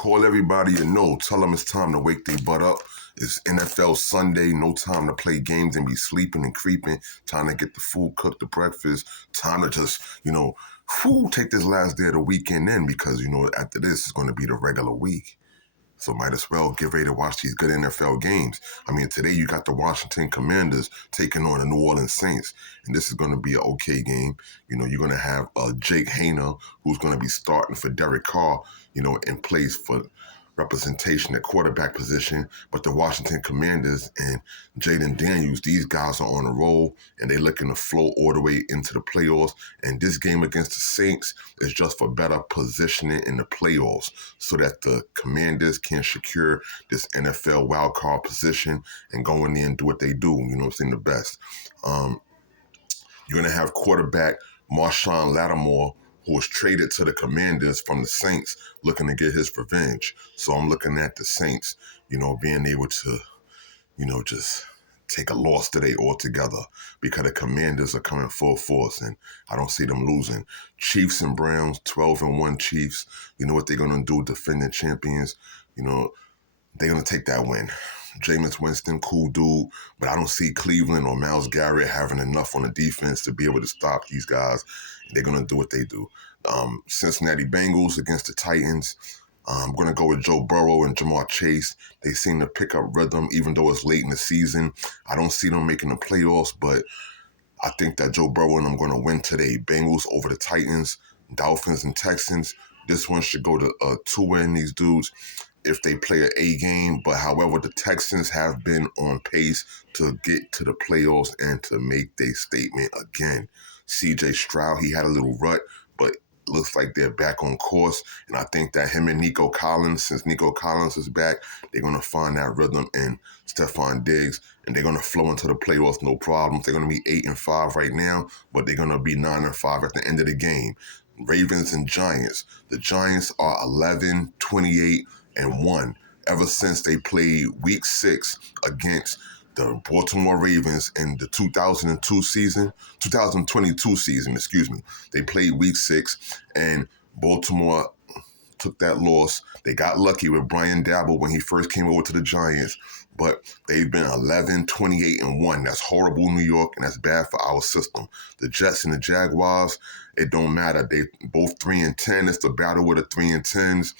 Call everybody you know. Tell them it's time to wake their butt up. It's NFL Sunday. No time to play games and be sleeping and creeping. Time to get the food cooked, the breakfast. Time to just, take this last day of the weekend in because, after this is going to be the regular week. So might as well get ready to watch these good NFL games. I mean, today you got the Washington Commanders taking on the New Orleans Saints, and this is going to be an okay game. You're going to have Jake Haener, who's going to be starting for Derek Carr, in place for representation at quarterback position. But the Washington Commanders and Jaden Daniels, these guys are on a roll, and they're looking to float all the way into the playoffs. And this game against the Saints is just for better positioning in the playoffs so that the Commanders can secure this NFL wildcard position and go in there and do what they do, the best. You're going to have quarterback Marshawn Lattimore, who was traded to the Commanders from the Saints, looking to get his revenge. So I'm looking at the Saints, being able to, just take a loss today altogether because the Commanders are coming full force, and I don't see them losing. Chiefs and Browns, 12-1 Chiefs. You know what they're going to do, defending champions. They're going to take that win. Jameis Winston, cool dude, but I don't see Cleveland or Myles Garrett having enough on the defense to be able to stop these guys. They're going to do what they do. Cincinnati Bengals against the Titans. I'm going to go with Joe Burrow and Jamar Chase. They seem to pick up rhythm even though it's late in the season. I don't see them making the playoffs, but I think that Joe Burrow and I'm going to win today. Bengals over the Titans, Dolphins and Texans. This one should go to 2-win these dudes if they play an A game. But however, the Texans have been on pace to get to the playoffs and to make their statement again. C.J. Stroud, he had a little rut, but looks like they're back on course. And I think that him and Nico Collins, since Nico Collins is back, they're going to find that rhythm in Stephon Diggs, and they're going to flow into the playoffs, no problem. They're going to be 8-5 right now, but they're going to be 9-5 at the end of the game. Ravens and Giants. The Giants are 11-28-1 ever since they played Week 6 against the Baltimore Ravens in the 2022 season. They played Week 6, and Baltimore took that loss. They got lucky with Brian Daboll when he first came over to the Giants, but they've been 11-28-1. That's horrible, New York, and that's bad for our system. The Jets and the Jaguars, it don't matter. They both 3-10. It's the battle with the 3-10s.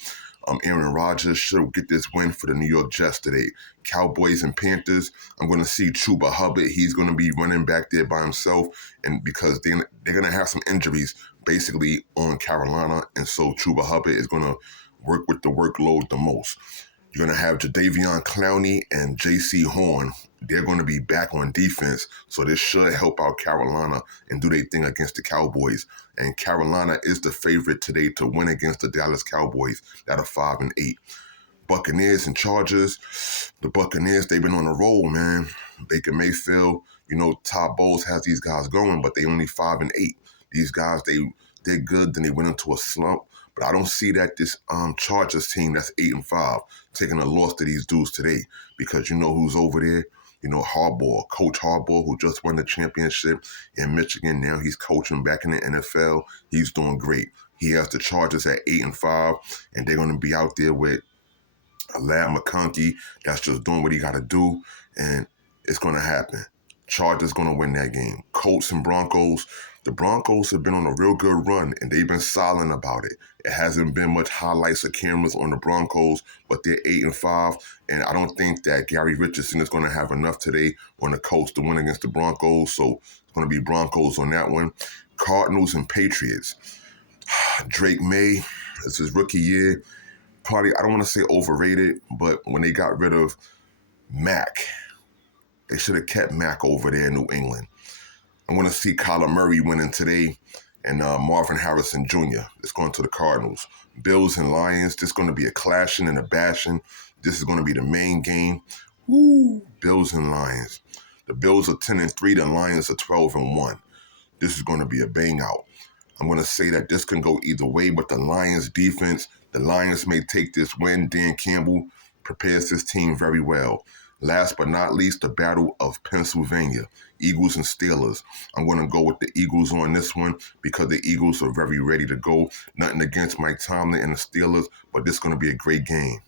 Aaron Rodgers should get this win for the New York Jets today. Cowboys and Panthers, I'm going to see Chuba Hubbard. He's going to be running back there by himself, and because they're going to have some injuries basically on Carolina, and so Chuba Hubbard is going to work with the workload the most. You're going to have Jadeveon Clowney and J.C. Horn. They're going to be back on defense, so this should help out Carolina and do their thing against the Cowboys. And Carolina is the favorite today to win against the Dallas Cowboys that are 5-8. Buccaneers and Chargers. The Buccaneers, they've been on a roll, man. Baker Mayfield, Todd Bowles has these guys going, but they only 5-8. These guys, they're good, then they went into a slump. But I don't see that this Chargers team that's 8-5 taking a loss to these dudes today, because you know who's over there? Harbaugh, Coach Harbaugh, who just won the championship in Michigan. Now he's coaching back in the NFL. He's doing great. He has the Chargers at 8-5, and they're going to be out there with a Lad McConkey that's just doing what he got to do, and it's going to happen. Chargers going to win that game. Colts and Broncos. The Broncos have been on a real good run, and they've been silent about it. It hasn't been much highlights or cameras on the Broncos, but they're 8-5, and I don't think that Gary Richardson is going to have enough today on the Colts to win against the Broncos, so it's going to be Broncos on that one. Cardinals and Patriots. Drake May, it's his rookie year. Probably, I don't want to say overrated, but when they got rid of Mac, they should have kept Mac over there in New England. I'm going to see Kyler Murray winning today, and Marvin Harrison Jr. is going to the Cardinals. Bills and Lions, this is going to be a clashing and a bashing. This is going to be the main game. Woo! Bills and Lions. The Bills are 10-3, the Lions are 12-1. This is going to be a bang out. I'm going to say that this can go either way, but the Lions defense, the Lions may take this win. Dan Campbell prepares his team very well. Last but not least, the Battle of Pennsylvania, Eagles and Steelers. I'm going to go with the Eagles on this one because the Eagles are very ready to go. Nothing against Mike Tomlin and the Steelers, but this is going to be a great game.